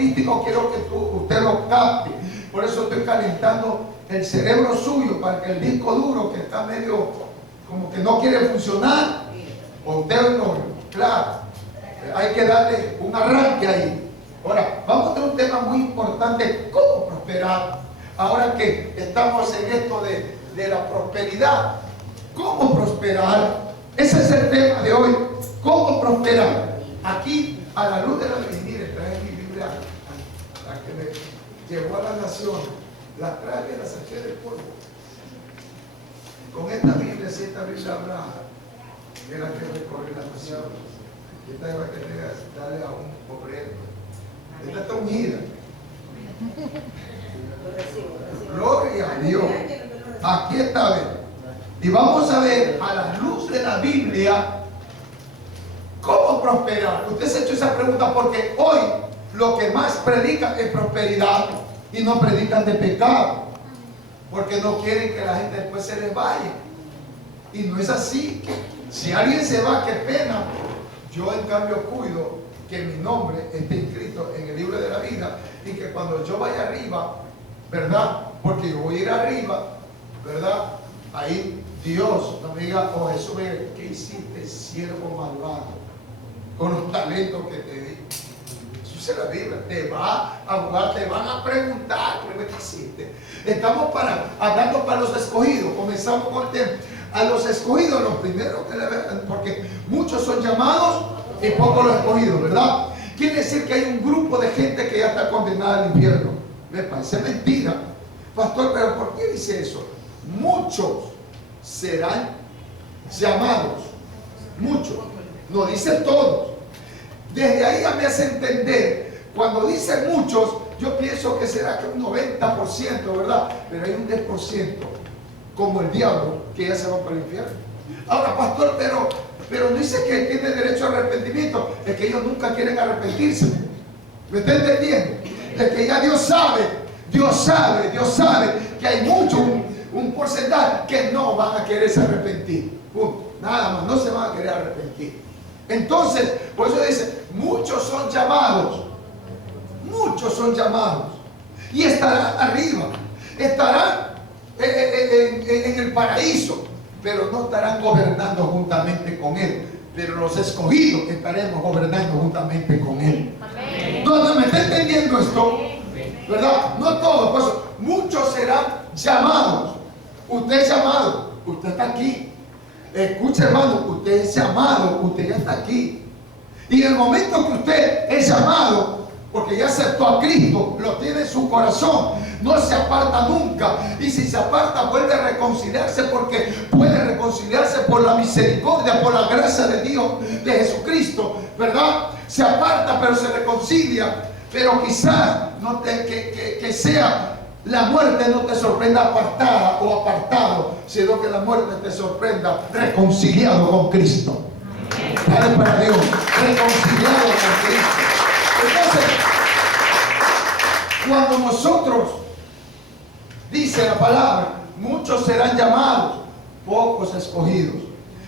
evangelístico quiero que usted lo capte. Por eso estoy calentando el cerebro suyo para que el disco duro que está medio como que no quiere funcionar, usted no, claro, hay que darle un arranque ahí. Ahora, vamos a tener un tema muy importante: cómo prosperar. Ahora que estamos en esto de la prosperidad, ¿cómo prosperar? Ese es el tema de hoy. ¿Cómo prosperar? Aquí, a la luz de la vida, mire, traje mi Biblia, la que me llevó a la nación, la traje y la saqué del polvo. Con esta Biblia, si esta Biblia habla de la que recorre la nación, esta es la que debe darle a un obrero. Esta está unida. Gloria a Dios. Aquí está, ¿ven? Y vamos a ver a la luz de la Biblia cómo prosperar. Usted se ha hecho esa pregunta porque hoy lo que más predican es prosperidad y no predican de pecado, porque no quieren que la gente después se les vaya. Y no es así. Si alguien se va, qué pena. Yo en cambio cuido que mi nombre esté inscrito en el libro de la vida y que cuando yo vaya arriba, ¿verdad? Porque yo voy a ir arriba, ¿verdad? Ahí Dios no me diga: oh Jesús, ¿qué hiciste, siervo malvado, con los talentos que te di? Eso es la Biblia. Te va a jugar, te van a preguntar: ¿qué hiciste? Estamos hablando para los escogidos. Comenzamos con el tema. A los escogidos, los primeros que le ven, porque muchos son llamados y pocos los escogidos, ¿verdad? Quiere decir que hay un grupo de gente que ya está condenada al infierno. Me parece mentira, pastor, pero ¿por qué dice eso? Muchos serán llamados, muchos, no dice todos. Desde ahí ya me hace entender, cuando dice muchos, yo pienso que será que un 90%, ¿verdad? Pero hay un 10%, como el diablo, que ya se va para el infierno. Ahora, pastor, pero no dice que tiene derecho al arrepentimiento, es que ellos nunca quieren arrepentirse. ¿Me está entendiendo? Es que ya Dios sabe que hay mucho, un porcentaje que no van a quererse arrepentir. Punto. Nada más, no se van a querer arrepentir. Entonces, por eso dice: muchos son llamados, y estarán arriba, estarán en el paraíso, pero no estarán gobernando juntamente con Él. Pero los escogidos estaremos gobernando juntamente con Él. ¿No me está entendiendo esto? ¿Verdad? No todos, pues, muchos serán llamados. Usted es llamado, usted está aquí. Escuche, hermano, usted es llamado, usted ya está aquí. Y en el momento que usted es llamado, porque ya aceptó a Cristo, lo tiene en su corazón, no se aparta nunca. Y si se aparta, vuelve a reconciliarse, porque puede reconciliarse por la misericordia, por la gracia de Dios, de Jesucristo, ¿verdad? Se aparta, pero se reconcilia. Pero quizás no que sea la muerte no te sorprenda apartada o apartado, sino que la muerte te sorprenda reconciliado con Cristo. Dale para Dios, reconciliado con Cristo. Entonces, cuando nosotros, dice la palabra, muchos serán llamados, pocos escogidos.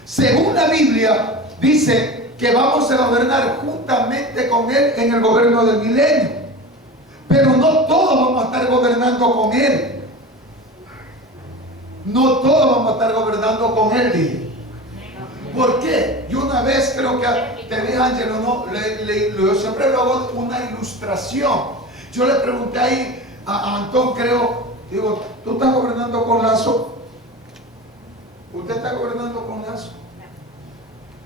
Según la Biblia, dice que vamos a gobernar juntamente con Él en el gobierno del milenio. Pero no todos vamos a estar gobernando con Él. No todos vamos a estar gobernando con Él, dije. ¿Por qué? Yo una vez creo que te dije, Ángelo, no, yo siempre le hago una ilustración. Yo le pregunté ahí a Antón, creo, digo: ¿tú estás gobernando con Lazo? ¿Usted está gobernando con Lazo?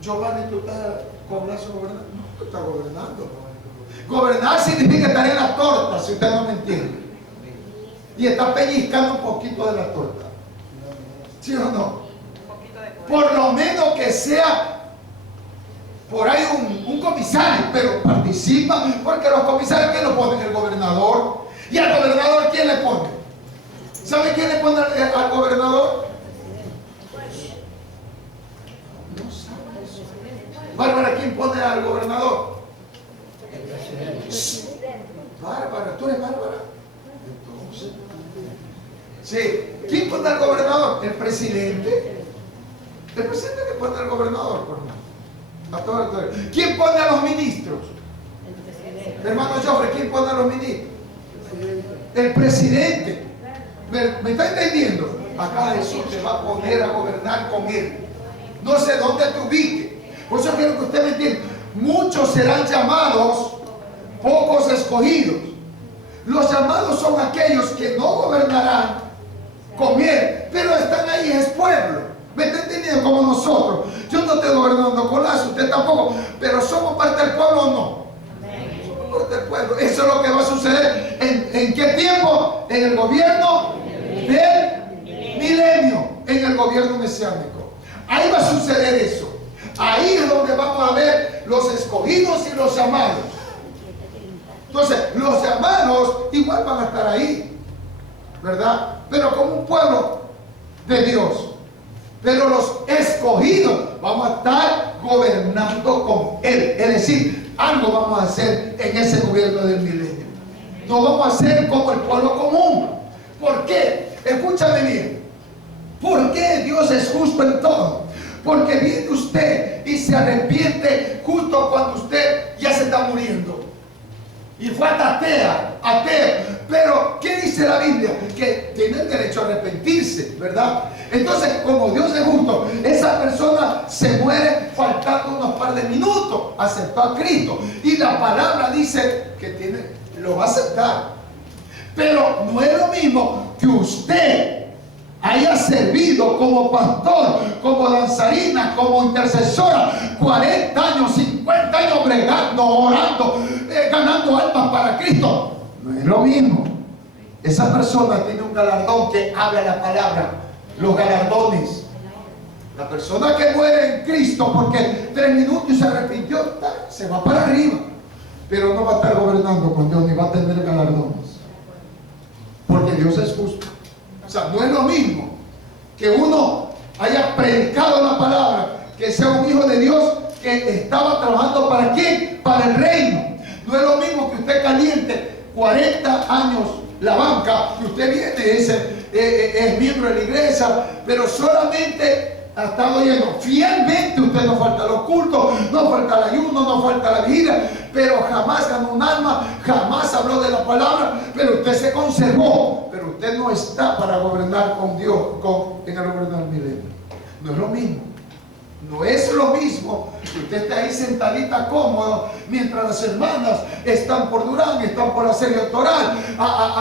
Giovanni, ¿tú estás con Lazo gobernando? No, tú estás gobernando. Gobernar significa estar en la torta, si usted no me entiende. Y está pellizcando un poquito de la torta. ¿Sí o no? Por lo menos que sea por ahí un comisario, pero participa, porque los comisarios, ¿quién lo pone? El gobernador. ¿Y al gobernador quién le pone? ¿Sabe quién le pone al gobernador? No sabe eso. Bárbara, ¿quién pone al gobernador? Bárbara, ¿tú eres Bárbara? Entonces, sí. ¿Quién pone al gobernador? El presidente. El presidente que pone al gobernador, por a todo. ¿Quién pone a los ministros? Hermano Joffre, ¿quién pone a los ministros? El presidente. ¿Me está entendiendo? Acá Jesús te va a poner a gobernar con él. No sé dónde te ubiques. Por eso quiero que usted me entienda. Muchos serán llamados, pocos escogidos. Los llamados son aquellos que no gobernarán con él, pero están ahí, es pueblo. ¿Me está entendiendo? Como nosotros. Yo no estoy gobernando con Lazo, usted tampoco, pero somos parte del pueblo o no. Somos parte del pueblo. Eso es lo que va a suceder. ¿En qué tiempo? En el gobierno del milenio, en el gobierno mesiánico. Ahí va a suceder eso. Ahí es donde vamos a ver los escogidos y los llamados. Entonces, los llamados igual van a estar ahí, ¿verdad? Pero como un pueblo de Dios. Pero los escogidos vamos a estar gobernando con Él. Es decir, algo vamos a hacer en ese gobierno del milenio. No vamos a ser como el pueblo común. ¿Por qué? Escúchame bien. ¿Por qué Dios es justo en todo? Porque viene usted y se arrepiente justo cuando usted ya se está muriendo. Y fue ateo. Pero, ¿qué dice la Biblia? Que tiene el derecho a arrepentirse, ¿verdad? Entonces, como Dios es justo, esa persona se muere faltando unos par de minutos. Aceptó a Cristo. Y la palabra dice que lo va a aceptar. Pero no es lo mismo que usted haya servido como pastor, como danzarina, como intercesora, 40 años, 50 años bregando, orando, ganando almas para Cristo. No es lo mismo. Esa persona tiene un galardón que habla la palabra, los galardones. La persona que muere en Cristo porque 3 minutos y se arrepintió, se va para arriba, pero no va a estar gobernando con Dios ni va a tener galardones, porque Dios es justo. O sea, no es lo mismo que uno haya predicado la palabra, que sea un hijo de Dios que estaba trabajando ¿para quién? Para el reino. No es lo mismo que usted caliente 40 años la banca, que usted viene, es miembro de la iglesia, pero solamente ha estado yendo fielmente. Usted no falta los cultos, no falta el ayuno, no falta la vigilia, pero jamás ganó un alma, jamás habló de la palabra, pero usted se conservó. Pero usted no está para gobernar con Dios, en el gobierno del milenio. No es lo mismo. No es lo mismo que usted esté ahí sentadita cómodo mientras las hermanas están por Durán, están por la serie doctoral.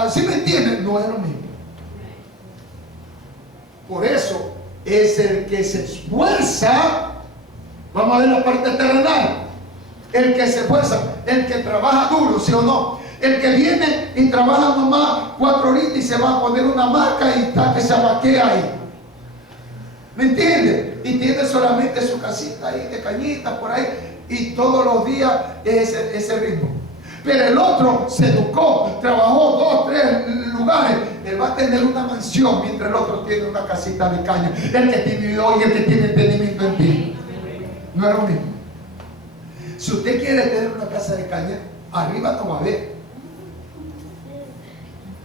¿Sí me entienden? No es lo mismo. Por eso es el que se esfuerza. Vamos a ver la parte terrenal. El que se esfuerza, el que trabaja duro, ¿sí o no? El que viene y trabaja nomás 4 horitas y se va a poner una marca y está que se abaquea ahí. ¿Me entiende? Y tiene solamente su casita ahí de cañitas por ahí y todos los días ese ritmo. Pero el otro se educó, trabajó 2, 3 lugares. Él va a tener una mansión mientras el otro tiene una casita de caña. El que tiene hoy y el que tiene entendimiento en ti. No es lo mismo. Si usted quiere tener una casa de caña, arriba no va a haber.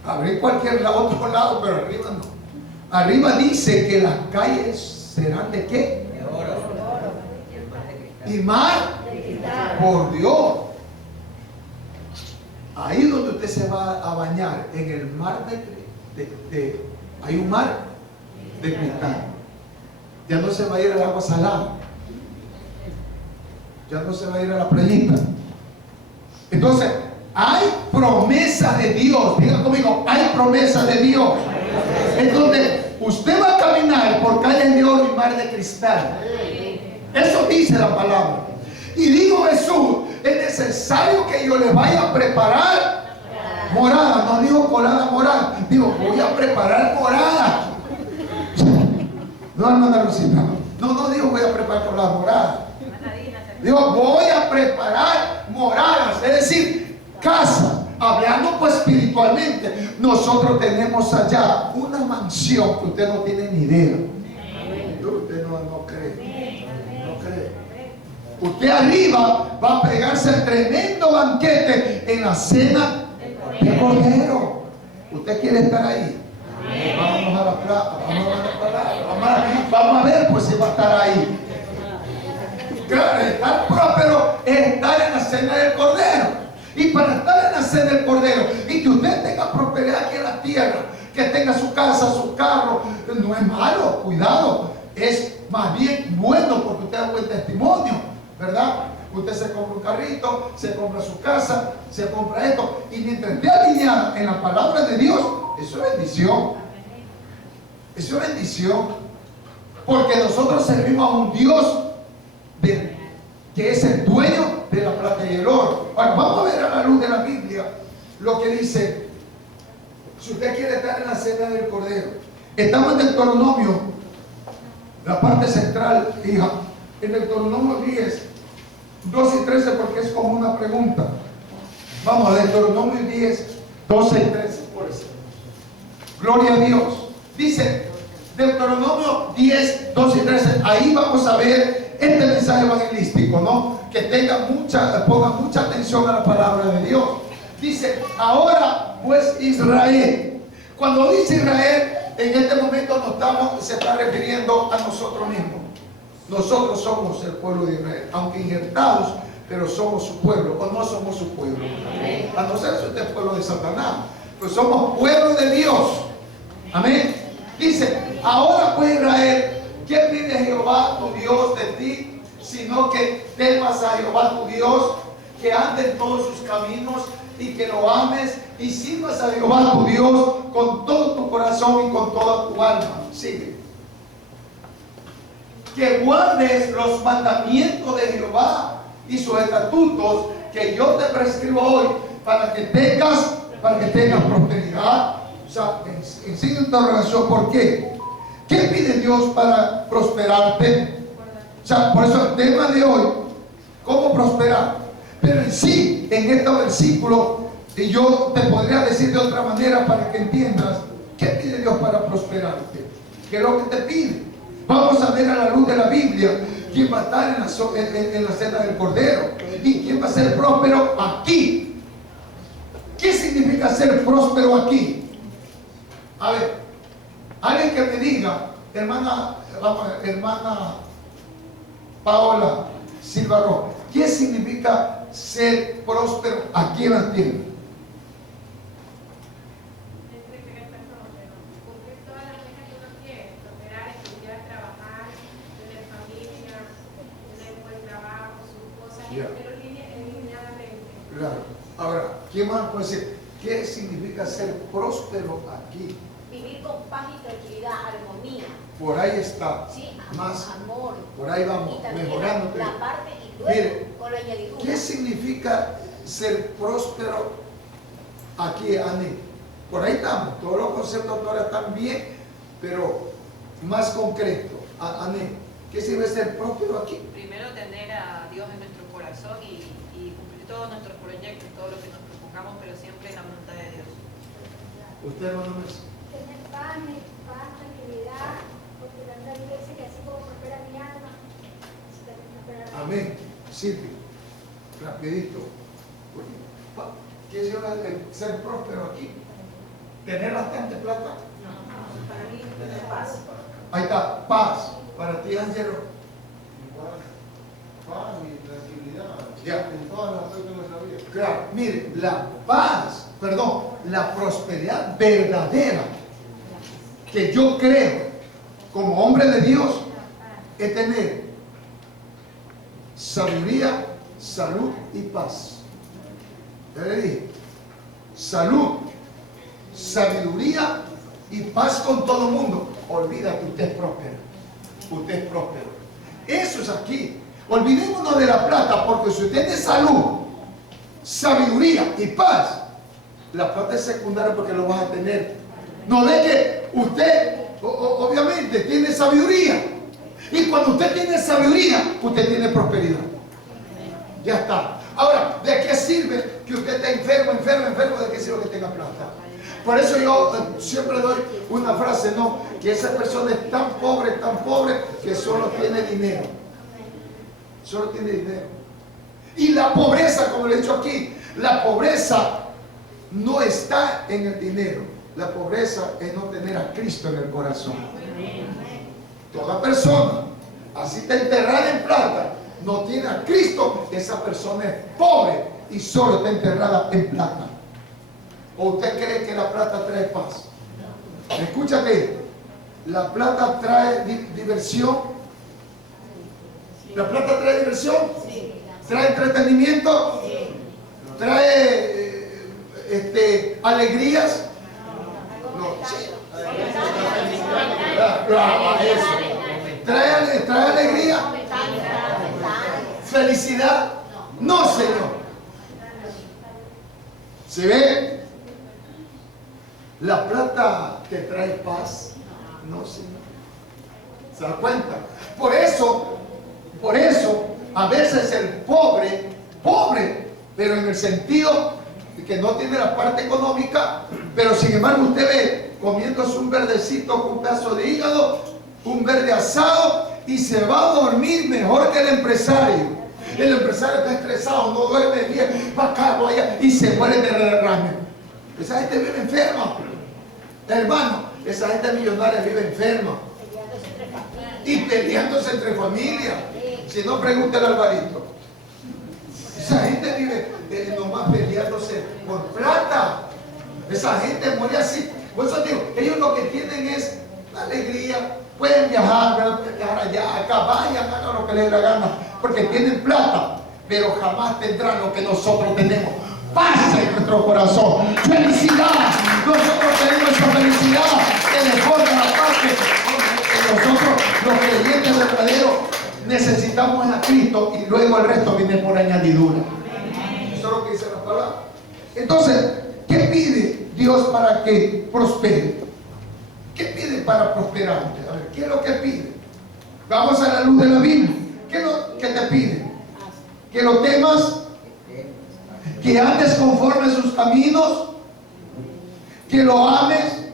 Habrá en cualquier otro lado, pero arriba no. Arriba dice que las calles serán ¿de qué? De oro. Y mar por Dios. Ahí donde usted se va a bañar, en el mar hay un mar de cristal. Ya no se va a ir al agua salada. Ya no se va a ir a la playita. Entonces, hay promesa de Dios. Diga conmigo, hay promesa de Dios. Entonces, usted va a caminar por calles de oro y mar de cristal. Eso dice la palabra. Y dijo Jesús, es necesario que yo les vaya a preparar morada. No dijo colada morada, digo, voy a preparar morada. No, hermana Lucina, no dijo voy a preparar colada morada. Digo, voy a preparar moradas, es decir, casa. Hablando pues espiritualmente, nosotros tenemos allá una mansión que usted no tiene ni idea. Usted no cree. No cree. Usted arriba va a pegarse el tremendo banquete en la cena del Cordero. ¿Usted quiere estar ahí? Vamos a la plata, vamos a ver pues si va a estar ahí. Claro, estar próspero es estar en la cena del Cordero. Y para estar en la senda del Cordero y que usted tenga prosperidad aquí en la tierra, que tenga su casa, su carro, no es malo, cuidado, es más bien bueno porque usted da buen testimonio, ¿verdad? Usted se compra un carrito, se compra su casa, se compra esto, y mientras esté alineada en la palabra de Dios, eso es bendición. Eso es bendición. Porque nosotros servimos a un Dios que es el dueño de la plata y el oro. Bueno, vamos a ver a la luz de la Biblia lo que dice. Si usted quiere estar en la senda del Cordero, estamos en Deuteronomio, la parte central, hija, en Deuteronomio 10, 12 y 13, porque es como una pregunta. Vamos a Deuteronomio 10, 12 y 13, por eso. Gloria a Dios. Dice Deuteronomio 10, 12 y 13. Ahí vamos a ver este mensaje evangelístico, ¿no? Que ponga mucha atención a la palabra de Dios. Dice, ahora pues Israel. Cuando dice Israel, en este momento se está refiriendo a nosotros mismos. Nosotros somos el pueblo de Israel, aunque injertados, pero somos su pueblo, o no somos su pueblo. A no ser si usted es pueblo de Satanás, pues somos pueblo de Dios. Amén. Dice, ahora pues Israel, ¿qué pide Jehová tu Dios de ti? Sino que temas a Jehová tu Dios, que ande en todos sus caminos y que lo ames y sirvas a Jehová tu Dios con todo tu corazón y con toda tu alma. Sigue. Que guardes los mandamientos de Jehová y sus estatutos que yo te prescribo hoy para que tengas prosperidad. O sea, en signo de interrogación, ¿por qué? ¿Qué pide Dios para prosperarte? O sea, por eso el tema de hoy, ¿cómo prosperar? Pero en sí, en este versículo, y yo te podría decir de otra manera para que entiendas, ¿qué pide Dios para prosperarte? ¿Qué es lo que te pide? Vamos a ver a la luz de la Biblia quién va a estar en la senda del Cordero y quién va a ser próspero aquí. ¿Qué significa ser próspero aquí? A ver, alguien que me diga, hermana Paola Silva Rojas, ¿qué significa ser próspero aquí en la tierra? Claro. Ahora, ¿quién más puede decir? ¿Qué significa ser próspero aquí? Vivir con paz y tranquilidad, armonía. Por ahí está. Sí, más amor. Por ahí vamos, mejorando. La parte y luego mire, con la añadidura. ¿qué significa ser próspero aquí, Ani? Por ahí estamos. Todos los conceptos ahora están bien, pero más concreto. Ani, ¿qué significa ser próspero aquí? Primero tener a Dios en nuestro corazón y cumplir todos nuestros proyectos, todo lo que nos propongamos, pero siempre en la voluntad de Dios. ¿Usted, hermano Messi? Tener paz, tranquilidad, porque la Biblia dice que así como prospera mi alma, así también prosperará. Amén. Silvio, rapidito. ¿Qué es ser próspero aquí? ¿Tener bastante plata? No, para mí tener paz. Ahí está, paz. Para ti, Ángelo. Paz y tranquilidad. Ya. En todas las aspectos de nuestra vida. Claro, mire, la prosperidad verdadera que yo creo como hombre de Dios es tener sabiduría, salud y paz. Ya le dije, salud, sabiduría y paz con todo el mundo. Olvídate, usted es próspero. Usted es próspero. Eso es aquí. Olvidémonos de la plata, porque si usted tiene salud, sabiduría y paz, la plata es secundaria porque lo vas a tener. No de que usted, obviamente, tiene sabiduría. Y cuando usted tiene sabiduría, usted tiene prosperidad. Ya está. Ahora, ¿de qué sirve que usted esté enfermo? ¿De qué sirve que tenga plata? Por eso yo siempre doy una frase, ¿no? Que esa persona es tan pobre, que solo tiene dinero. Solo tiene dinero. Y la pobreza, como le he dicho aquí, la pobreza no está en el dinero. La pobreza es no tener a Cristo en el corazón. Toda persona, así está enterrada en plata, no tiene a Cristo, esa persona es pobre, y solo está enterrada en plata. ¿O usted cree que la plata trae paz? Escúchate, la plata trae diversión. ¿La plata trae diversión? ¿Trae entretenimiento? ¿Trae alegrías? No, sí. ¿Trae alegría? ¿Felicidad? No, Señor. ¿Se ve? ¿La plata te trae paz? No, Señor. ¿Se da cuenta? Por eso, a veces el pobre, pero en el sentido de que no tiene la parte económica, pero sin embargo usted ve comiéndose un verdecito con un pedazo de hígado, un verde asado, y se va a dormir mejor que el empresario. El empresario está estresado, no duerme bien, va acá, va allá, y se muere de derrame. Esa gente vive enferma. Hermano, esa gente millonaria vive enferma. Y peleándose entre familias. Si no, pregúntale al Alvarito. Esa gente vive nomás peleándose por plata. Esa gente muere así. Por eso digo, ellos lo que tienen es la alegría. Pueden viajar, viajar allá, acá, vayan, hagan lo que les dé la gana, porque tienen plata, pero jamás tendrán lo que nosotros tenemos. Paz en nuestro corazón, felicidad. Nosotros tenemos esa felicidad que le forma la paz que nosotros, los creyentes verdaderos, necesitamos a Cristo, y luego el resto viene por añadidura. Eso es lo que dice la palabra. Entonces, ¿qué pide Dios para que prospere? ¿Qué pide para prosperar? A ver, ¿qué es lo que pide? Vamos a la luz de la Biblia. ¿Qué es lo que te pide? Que lo temas, que andes conforme a sus caminos, que lo ames,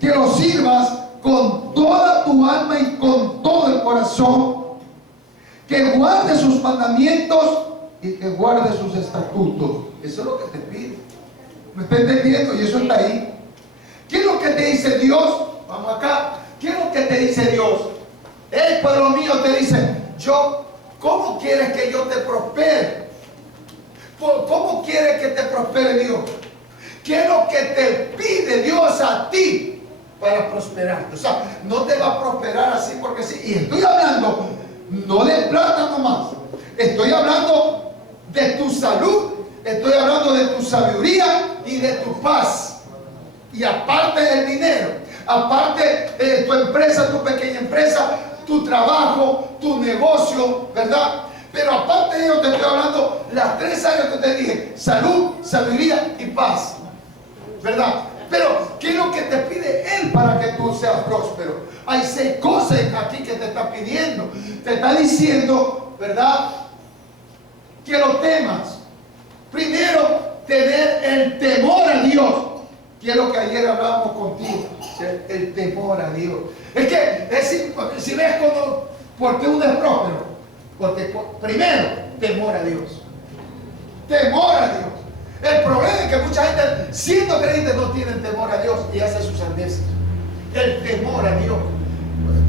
que lo sirvas con toda tu alma y con todo el corazón, que guardes sus mandamientos y que guardes sus estatutos. Eso es lo que te pide. ¿Me está entendiendo? Y eso está ahí. ¿Qué es lo que te dice Dios? Vamos acá. ¿Qué es lo que te dice Dios? El pueblo mío te dice: ¿cómo quieres que yo te prospere? ¿Cómo quieres que te prospere Dios? ¿Qué es lo que te pide Dios a ti para prosperar? O sea, no te va a prosperar así porque sí. Y estoy hablando no de plata nomás. Estoy hablando de tu salud. Estoy hablando de tu sabiduría y de tu paz. Y aparte del dinero, aparte de tu empresa, tu pequeña empresa, tu trabajo, tu negocio, ¿verdad? Pero aparte de ello te estoy hablando las 3 áreas que te dije: salud, sabiduría y paz, ¿verdad? Pero ¿qué es lo que te pide Él para que tú seas próspero? Hay 6 cosas aquí que te está pidiendo. Te está diciendo, ¿verdad?, que lo temas. Primero, tener el temor a Dios. Que es lo que ayer hablábamos contigo, el temor a Dios. Es que si ves por qué uno es próspero, porque primero, temor a Dios. Temor a Dios. El problema es que mucha gente, siendo creyente, no tienen temor a Dios y hace sus sandeces. El temor a Dios.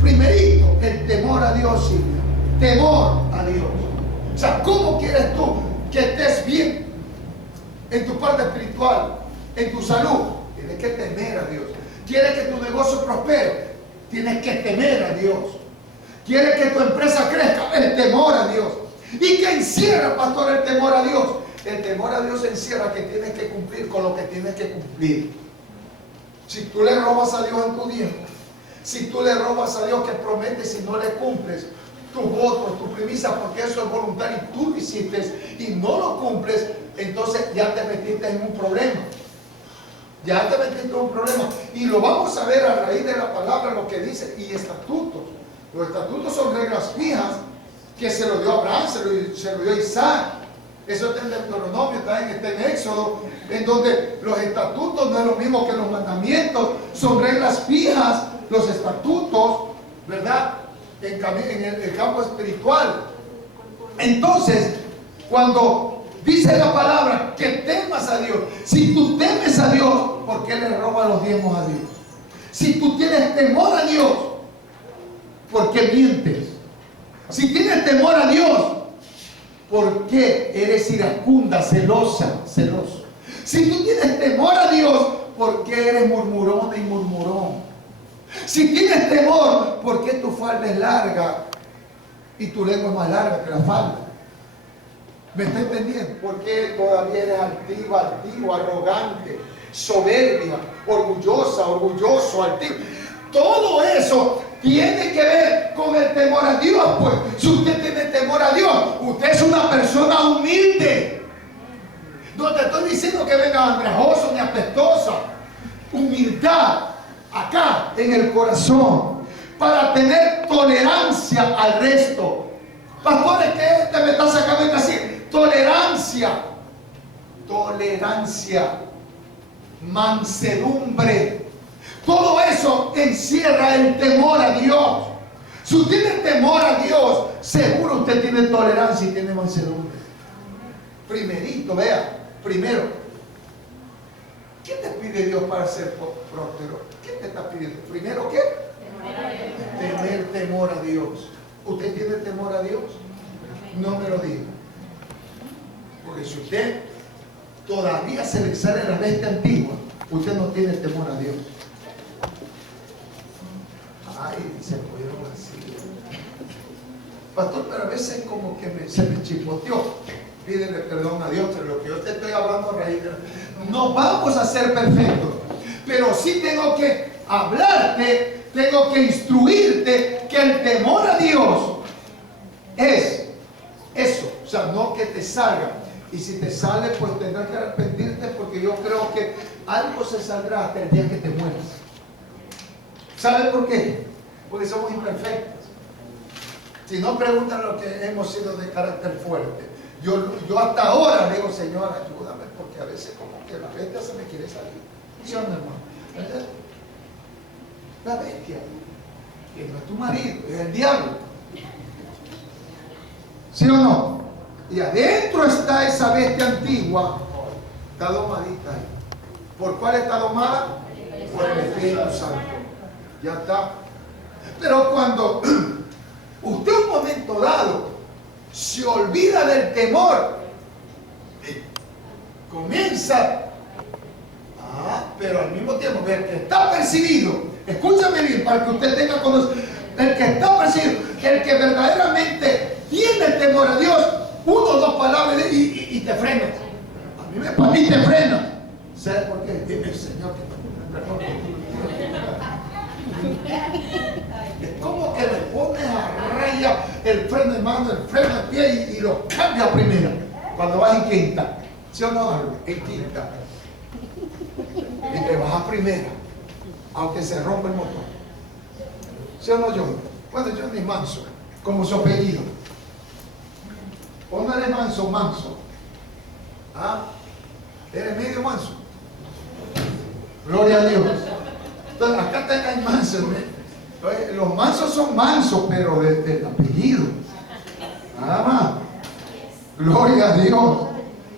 Primerito, el temor a Dios, Silvia. Temor a Dios. O sea, ¿cómo quieres tú que estés bien en tu parte espiritual, en tu salud? Tienes que temer a Dios. ¿Quieres que tu negocio prospere? Tienes que temer a Dios. ¿Quieres que tu empresa crezca? El temor a Dios. ¿Y qué encierra, pastor, el temor a Dios? El temor a Dios encierra que tienes que cumplir con lo que tienes que cumplir. Si tú le robas a Dios en tu diezmo, si tú le robas a Dios que prometes y no le cumples tus votos, tus premisas, porque eso es voluntario y tú lo hiciste y no lo cumples, entonces ya te metiste en un problema. Ya te metiste en un problema. Y lo vamos a ver a raíz de la palabra, lo que dice, y estatutos. Los estatutos son reglas fijas que se lo dio a Abraham, se lo dio a Isaac. Eso está en Deuteronomio, está en Éxodo, en donde los estatutos no es lo mismo que los mandamientos, son reglas fijas, los estatutos, ¿verdad? En el campo espiritual. Entonces, cuando dice la palabra que temas a Dios, si tú temes a Dios, ¿por qué le robas los diezmos a Dios? Si tú tienes temor a Dios, ¿por qué mientes? Si tienes temor a Dios, ¿Por qué eres iracunda, celosa, celoso? Si tú tienes temor a Dios, ¿por qué eres murmurona y murmurón? Si tienes temor, ¿por qué tu falda es larga y tu lengua es más larga que la falda? ¿Me está entendiendo? ¿Por qué todavía eres altivo, arrogante, soberbia, orgullosa, orgulloso, altivo? Todo eso tiene que ver con el temor a Dios. Pues si usted tiene temor a Dios, usted es una persona humilde. No te estoy diciendo que venga andrajoso ni apestosa. Humildad acá en el corazón para tener tolerancia al resto. Pastores, que este me está sacando así. Tolerancia, mansedumbre. Todo eso encierra el temor a Dios. Si usted tiene temor a Dios, seguro usted tiene tolerancia y tiene mansedumbre. Primerito, vea, primero, ¿qué te pide Dios para ser próspero? ¿Qué te está pidiendo? Primero, ¿qué? Tener temor a Dios. ¿Usted tiene temor a Dios? No me lo diga. Porque si usted todavía se le sale la bestia antigua, usted no tiene temor a Dios. Ay, se pudieron así. Pastor, pero a veces como que se me chipoteó. Pídele perdón a Dios, pero lo que yo te estoy hablando a raíz de... No vamos a ser perfectos, pero sí tengo que hablarte, tengo que instruirte que el temor a Dios es eso. O sea, no que te salga. Y si te sale, pues tendrás que arrepentirte, porque yo creo que algo se saldrá hasta el día que te mueras. ¿Sabe por qué? Porque somos imperfectos. Si no, preguntan lo que hemos sido de carácter fuerte. Yo hasta ahora digo, Señor, ayúdame, porque a veces como que la bestia se me quiere salir. ¿Sí o no, hermano? La bestia, que no es tu marido, es el diablo. ¿Sí o no? Y adentro está esa bestia antigua, está domadita ahí. ¿Por cuál está domada? Por el Espíritu Santo. Ya está. Pero cuando usted un momento dado se olvida del temor, comienza, pero al mismo tiempo, el que está percibido, escúchame bien para que usted tenga conocimiento, el que está percibido, el que verdaderamente tiene temor a Dios, uno o dos palabras y te frena. A mí te frena. ¿Sabes por qué? Dime, Señor, es como que le pones a raya el freno de mano, el freno de pie y lo cambia a primera cuando vas en quinta. ¿Sí o no? En quinta. Y te vas a primera, aunque se rompa el motor. ¿Sí o no, John? Bueno, John es manso, como su apellido. Póngale manso, manso. Eres medio manso. Gloria a Dios. Entonces, acá tengan mansos. Los mansos son mansos, pero del apellido. Nada más. Gloria a Dios.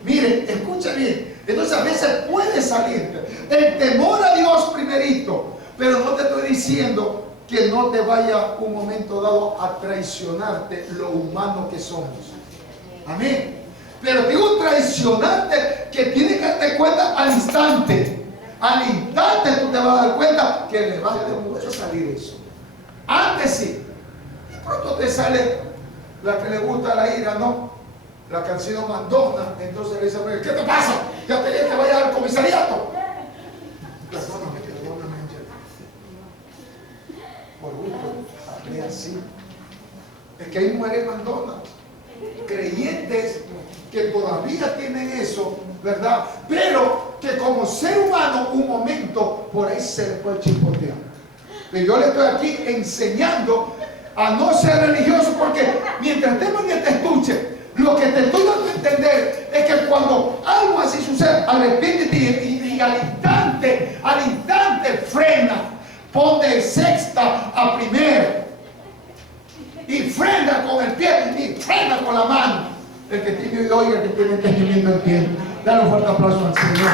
Mire, escucha bien. Entonces a veces puede salir el temor a Dios primerito, pero no te estoy diciendo que no te vaya un momento dado a traicionarte lo humano que somos. Amén. Pero digo traicionarte que tienes que darte cuenta al instante. Al instante tú te vas a dar cuenta que le va a de mucho salir eso. Antes sí. De pronto te sale la que le gusta la ira, ¿no? La que han sido mandona. Entonces le dice, ¿qué te pasa? Ya te dije que vayas al comisariato. Perdóname, por gusto, hablé así. Es que hay mujeres mandonas, creyentes que todavía tienen eso, ¿verdad? Pero que como ser humano, un momento, por ahí se le puede chispotear. Pero yo le estoy aquí enseñando a no ser religioso, porque mientras estemos en este estuche, lo que te estoy dando a entender es que cuando algo así sucede, arrepiéntete y al instante frena, pon de sexta a primera y frena con el pie y frena con la mano. El que tiene oído oiga, el que tiene entendimiento entiende. Dale un fuerte aplauso al Señor.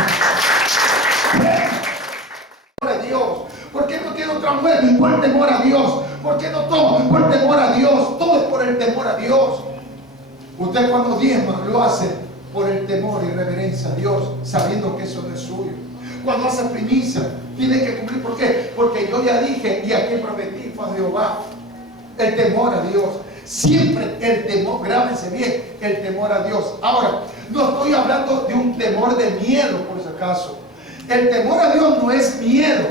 Por Dios. ¿Por qué no tiene otra mujer? Por el temor a Dios. ¿Por qué no todo? Por el temor a Dios. Todo es por el temor a Dios. Usted cuando diezma lo hace por el temor y reverencia a Dios, sabiendo que eso no es suyo. Cuando hace primicia, tiene que cumplir. ¿Por qué? Porque yo ya dije, y aquí prometí fue a Jehová, el temor a Dios. Siempre el temor, grábense bien, el temor a Dios. Ahora, no estoy hablando de un temor de miedo, por si acaso. El temor a Dios no es miedo,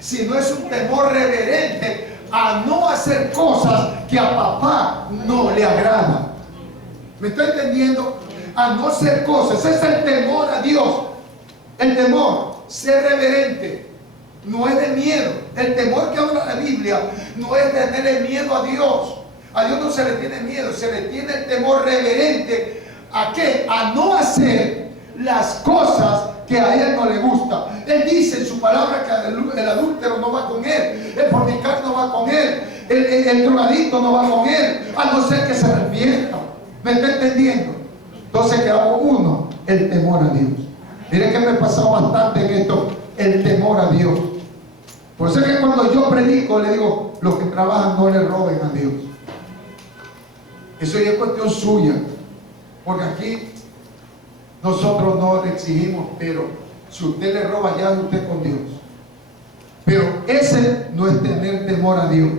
sino es un temor reverente a no hacer cosas que a papá no le agradan. ¿Me está entendiendo? A no hacer cosas. Ese es el temor a Dios. El temor, ser reverente, no es de miedo. El temor que habla la Biblia no es tener el miedo a Dios. A Dios no se le tiene miedo, se le tiene el temor reverente. ¿A qué? A no hacer las cosas que a Él no le gusta. Él dice en su palabra que el adúltero no va con Él, el fornicario no va con Él, el drogadicto no va con Él, a no ser que se arrepienta. ¿Me está entendiendo? Entonces quedamos uno, el temor a Dios. Mire que me he pasado bastante en esto, el temor a Dios. Por eso es que cuando yo predico le digo, los que trabajan no le roben a Dios. Eso ya es cuestión suya, porque aquí nosotros no le exigimos, pero si usted le roba, ya es usted con Dios. Pero ese no es tener temor a Dios.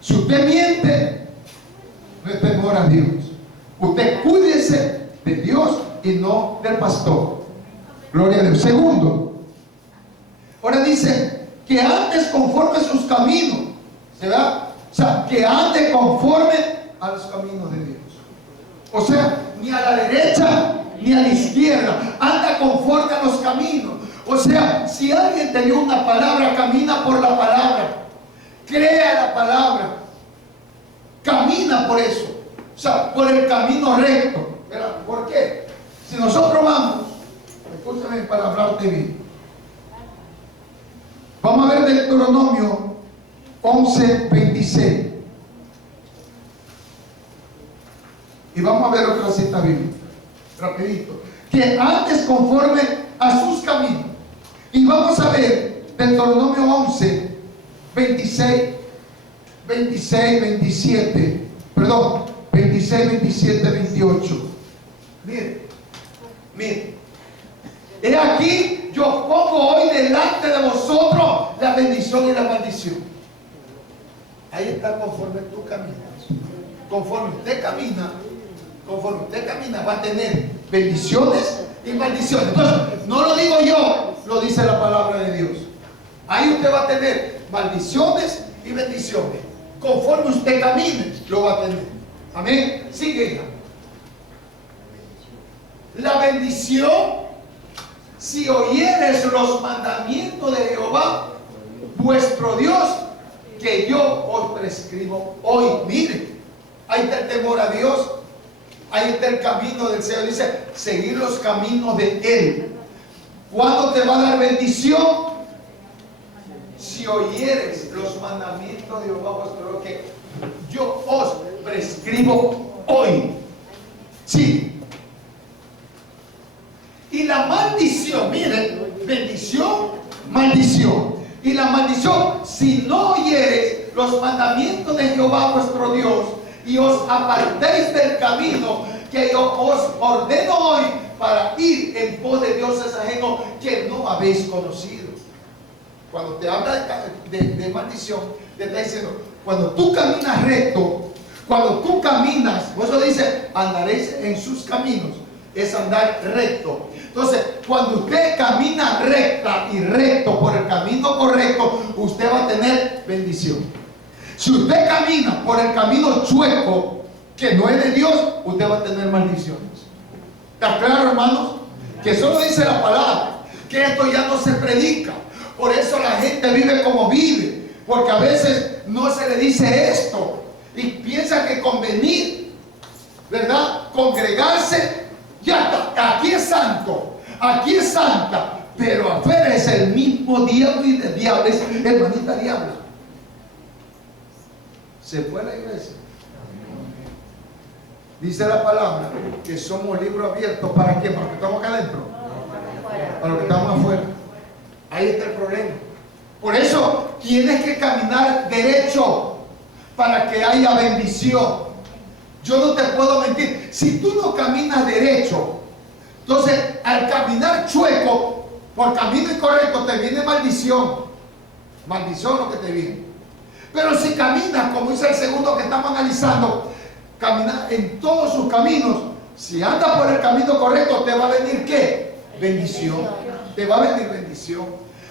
Si usted miente, no es temor a Dios. Usted cuídese de Dios y no del pastor. Gloria a Dios. Segundo, ahora dice que andes conforme a sus caminos. ¿Se da? O sea, que ande conforme a los caminos de Dios. O sea, ni a la derecha ni a la izquierda, anda conforme a los caminos. O sea, si alguien te dio una palabra, camina por la palabra, crea la palabra, camina por eso, o sea, por el camino recto. ¿Por qué? Si nosotros vamos, escúchame para hablarte bien, vamos a ver Deuteronomio 11:26 y vamos a ver otra cita bíblica rapidito, que andes conforme a sus caminos. Y vamos a ver Deuteronomio 11, 26, 27, 28. Mire, he aquí, yo pongo hoy delante de vosotros la bendición y la maldición. Ahí está, conforme tú caminas. Conforme usted camina, va a tener bendiciones y maldiciones. Entonces, no lo digo yo, lo dice la palabra de Dios. Ahí usted va a tener maldiciones y bendiciones. Conforme usted camine, lo va a tener. Amén. Sigue, hija. La bendición, si oyeres los mandamientos de Jehová, vuestro Dios, que yo os prescribo hoy. Mire, ahí está el temor a Dios. Ahí está el camino del Señor. Dice, seguir los caminos de Él. ¿Cuándo te va a dar bendición? Si oyeres los mandamientos de Jehová vuestro Dios, que yo os prescribo hoy. Sí. Y la maldición, miren, bendición, maldición. Y la maldición, si no oyeres los mandamientos de Jehová vuestro Dios, y os apartéis del camino que yo os ordeno hoy para ir en pos de dioses ajenos que no habéis conocido. Cuando te habla de maldición, te está diciendo, cuando tú caminas recto, cuando tú caminas, por eso dice, andaréis en sus caminos, es andar recto. Entonces, cuando usted camina recta y recto por el camino correcto, usted va a tener bendición. Si usted camina por el camino chueco, que no es de Dios, usted va a tener maldiciones. ¿Está claro, hermanos? Que solo dice la palabra, que esto ya no se predica. Por eso la gente vive como vive, porque a veces no se le dice esto y piensa que convenir, ¿verdad? Congregarse, ya está, aquí es santo, aquí es santa, pero afuera es el mismo diablo y de diablos, hermanita diabla. Se fue a la iglesia. Dice la palabra que somos libros abiertos. ¿Para qué? ¿Para los que estamos acá adentro? Para los que estamos afuera. Ahí está el problema. Por eso tienes que caminar derecho para que haya bendición. Yo no te puedo mentir. si tú no caminas derecho, entonces al caminar chueco, por camino incorrecto, te viene maldición. Maldición lo que te viene. Pero si caminas, como dice el segundo que estamos analizando, camina en todos sus caminos. Si andas por el camino correcto, te va a venir ¿qué? Bendición. Te va a venir bendición.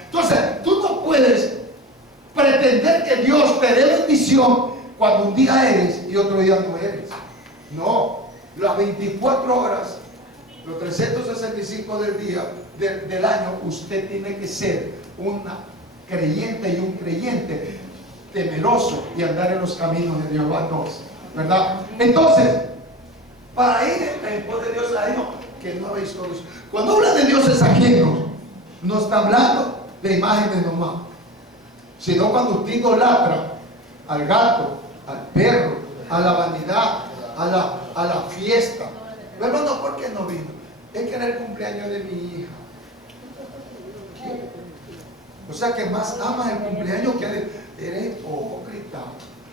Entonces, tú no puedes pretender que Dios te dé bendición cuando un día eres y otro día no eres. No, las 24 horas, los 365 del año, usted tiene que ser una creyente y un creyente temeroso y andar en los caminos de Jehová, ¿verdad? Entonces, para ir en pos de Dios ajeno, que no habéis conocido. Cuando habla de dioses ajenos, no está hablando de imágenes nomás, sino cuando usted idolatra al gato, al perro, a la vanidad, a la fiesta. Hermano, ¿por qué no vino? Es que era el cumpleaños de mi hija. ¿Qué? O sea que más amas el cumpleaños que eres hipócrita.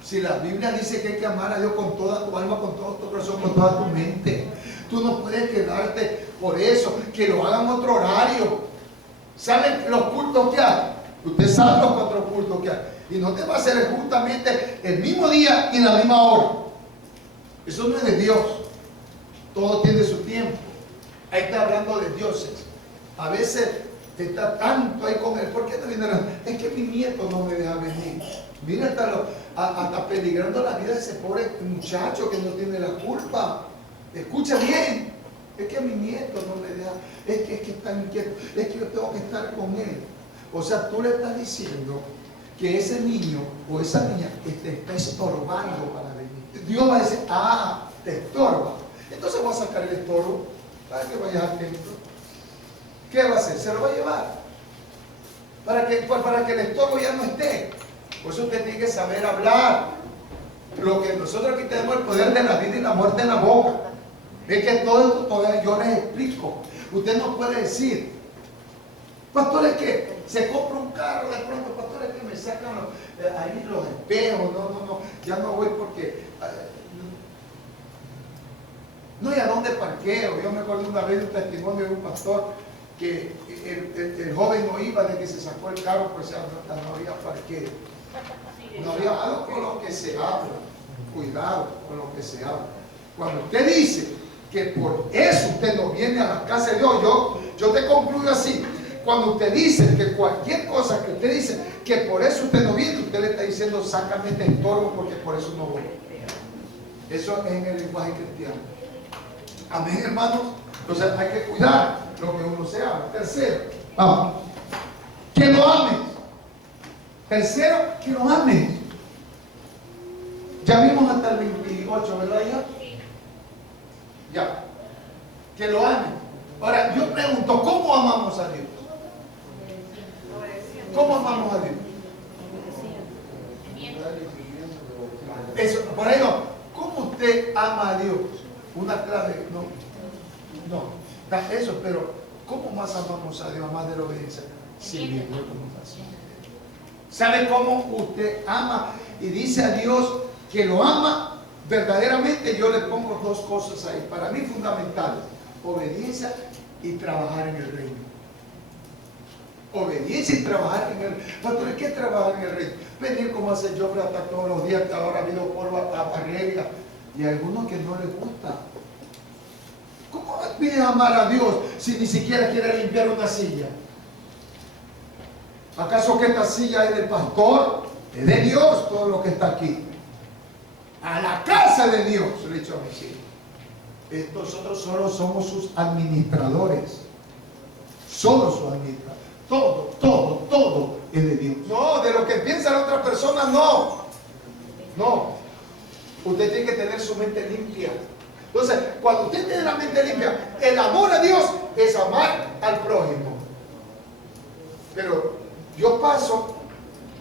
Si la Biblia dice que hay que amar a Dios con toda tu alma, con todo tu corazón, con toda tu mente, tú no puedes quedarte por eso, que lo hagan otro horario. ¿Saben los cultos que hay? Usted sabe los 4 cultos que hay. Y no te va a hacer justamente el mismo día y la misma hora. Eso no es de Dios. Todo tiene su tiempo. Ahí está hablando de dioses. A veces está tanto ahí con él. ¿Por qué no viene? Es que mi nieto no me deja venir. Mira, hasta peligrando la vida de ese pobre muchacho que no tiene la culpa. Escucha bien. Es que mi nieto no me deja. Es que está inquieto. Es que yo tengo que estar con él. O sea, tú le estás diciendo que ese niño o esa niña te está estorbando para venir. Dios va a decir, te estorba. Entonces voy a sacar el estorbo para que vayas al templo. ¿Qué va a hacer? Se lo va a llevar. Para que el estorbo ya no esté. Por eso usted tiene que saber hablar. Lo que nosotros aquí tenemos el poder de la vida y la muerte en la boca. Es que todo esto todavía yo les explico. Usted no puede decir, pastores, que se compra un carro de pronto, pastores, que me sacan ahí los espejos, no, ya no voy porque no hay a dónde parqueo. Yo me acuerdo una vez de un testimonio de un pastor que el joven no iba de que se sacó el carro, pues no había parqueo. No había algo con lo que se habla. Cuidado con lo que se habla. Cuando usted dice que por eso usted no viene a la casa de Dios, yo te concluyo así. Cuando usted dice que cualquier cosa que usted dice que por eso usted no viene, usted le está diciendo sácame este estorbo porque por eso no voy. Eso es en el lenguaje cristiano. Amén, hermanos. Entonces hay que cuidar lo que uno se habla. Tercero, vamos, que lo ames. Tercero, que lo ames. Ya vimos hasta el 28, ¿verdad, hija? Ya. Que lo ames. Ahora, yo pregunto, ¿cómo amamos a Dios? ¿Cómo amamos a Dios? Eso, por ahí no. ¿Cómo usted ama a Dios? Una clave, no, está eso, pero ¿cómo más amamos a Dios, más de la obediencia? Sirviendo como pasión. ¿Sabe cómo usted ama y dice a Dios que lo ama? Verdaderamente yo le pongo 2 cosas ahí, para mí fundamentales: obediencia y trabajar en el reino. Obediencia y trabajar en el reino. Pastor, ¿qué es trabajar en el reino? Venir como hace yo hasta todos los días, que ahora ha habido polvo a riega, y a algunos que no les gusta. ¿Cómo pides amar a Dios si ni siquiera quiere limpiar una silla? ¿Acaso que esta silla es del pastor? Es de Dios todo lo que está aquí. A la casa de Dios, le he dicho a mis hijos. Nosotros solo somos sus administradores. Solo sus administradores. Todo es de Dios. No, de lo que piensa la otra persona, no. Usted tiene que tener su mente limpia. Entonces, cuando usted tiene la mente limpia, el amor a Dios es amar al prójimo. Pero yo paso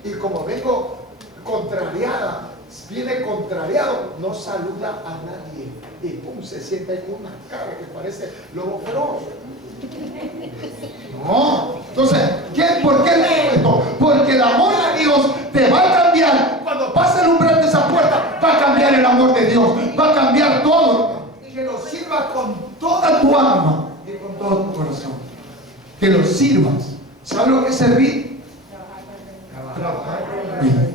y como vengo contrariada, viene contrariado, no saluda a nadie. Y pum, se sienta ahí con una cara que parece lobo feroz. No. Entonces, ¿por qué le esto? Porque el amor a Dios te va a cambiar. Cuando pase el umbral de esa puerta, va a cambiar el amor de Dios. Va a cambiar todo. Y que lo sirvas con toda tu alma y con todo tu corazón. Que lo sirvas. ¿Sabes lo que es servir? Trabajar para el reino.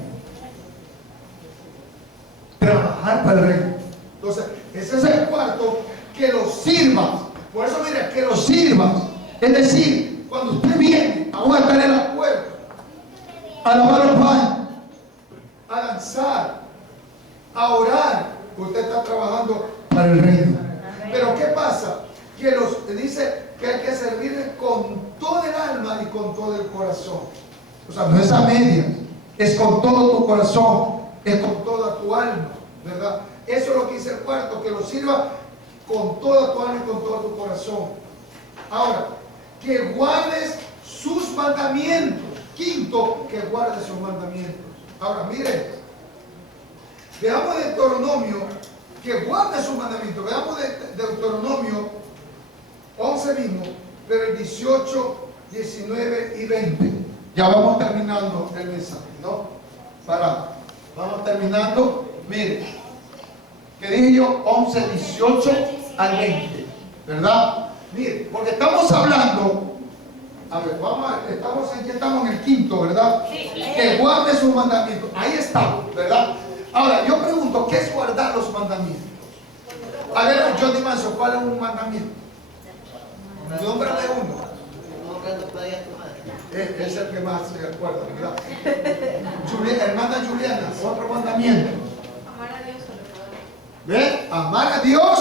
Trabajar para el reino. Entonces, ese es el cuarto, que lo sirvas. Por eso, mire, que lo sirvas. Es decir, cuando usted viene, aún a estar en la puerta, a lavar los baños, a danzar, a orar, usted está trabajando para el reino. Pero ¿qué pasa? Que dice que hay que servirle con todo el alma y con todo el corazón. O sea, no es a medias, es con todo tu corazón, es con toda tu alma, ¿verdad? Eso es lo que dice el cuarto, que lo sirva con toda tu alma y con todo tu corazón. Ahora, que guardes sus mandamientos. Quinto, que guardes sus mandamientos. Ahora, miren, veamos Deuteronomio, que guarde sus mandamientos. Veamos Deuteronomio 11 mismo, pero el 18, 19 y 20. Ya vamos terminando el mensaje, ¿no? Vamos terminando. Miren, que dije yo 11, 18 al 20, ¿verdad? Miren, porque estamos hablando. A ver, estamos en el quinto, ¿verdad? Sí. Que guarde sus mandamientos. Ahí está, ¿verdad? Ahora, yo pregunto, ¿qué es guardar los mandamientos? A ver, Johnny Manso, ¿cuál es un mandamiento? Nómbrame uno. Es el que más se acuerda, ¿verdad? Hermana Juliana, otro mandamiento. Amar a Dios sobre todo. ¿Ve? Amar a Dios.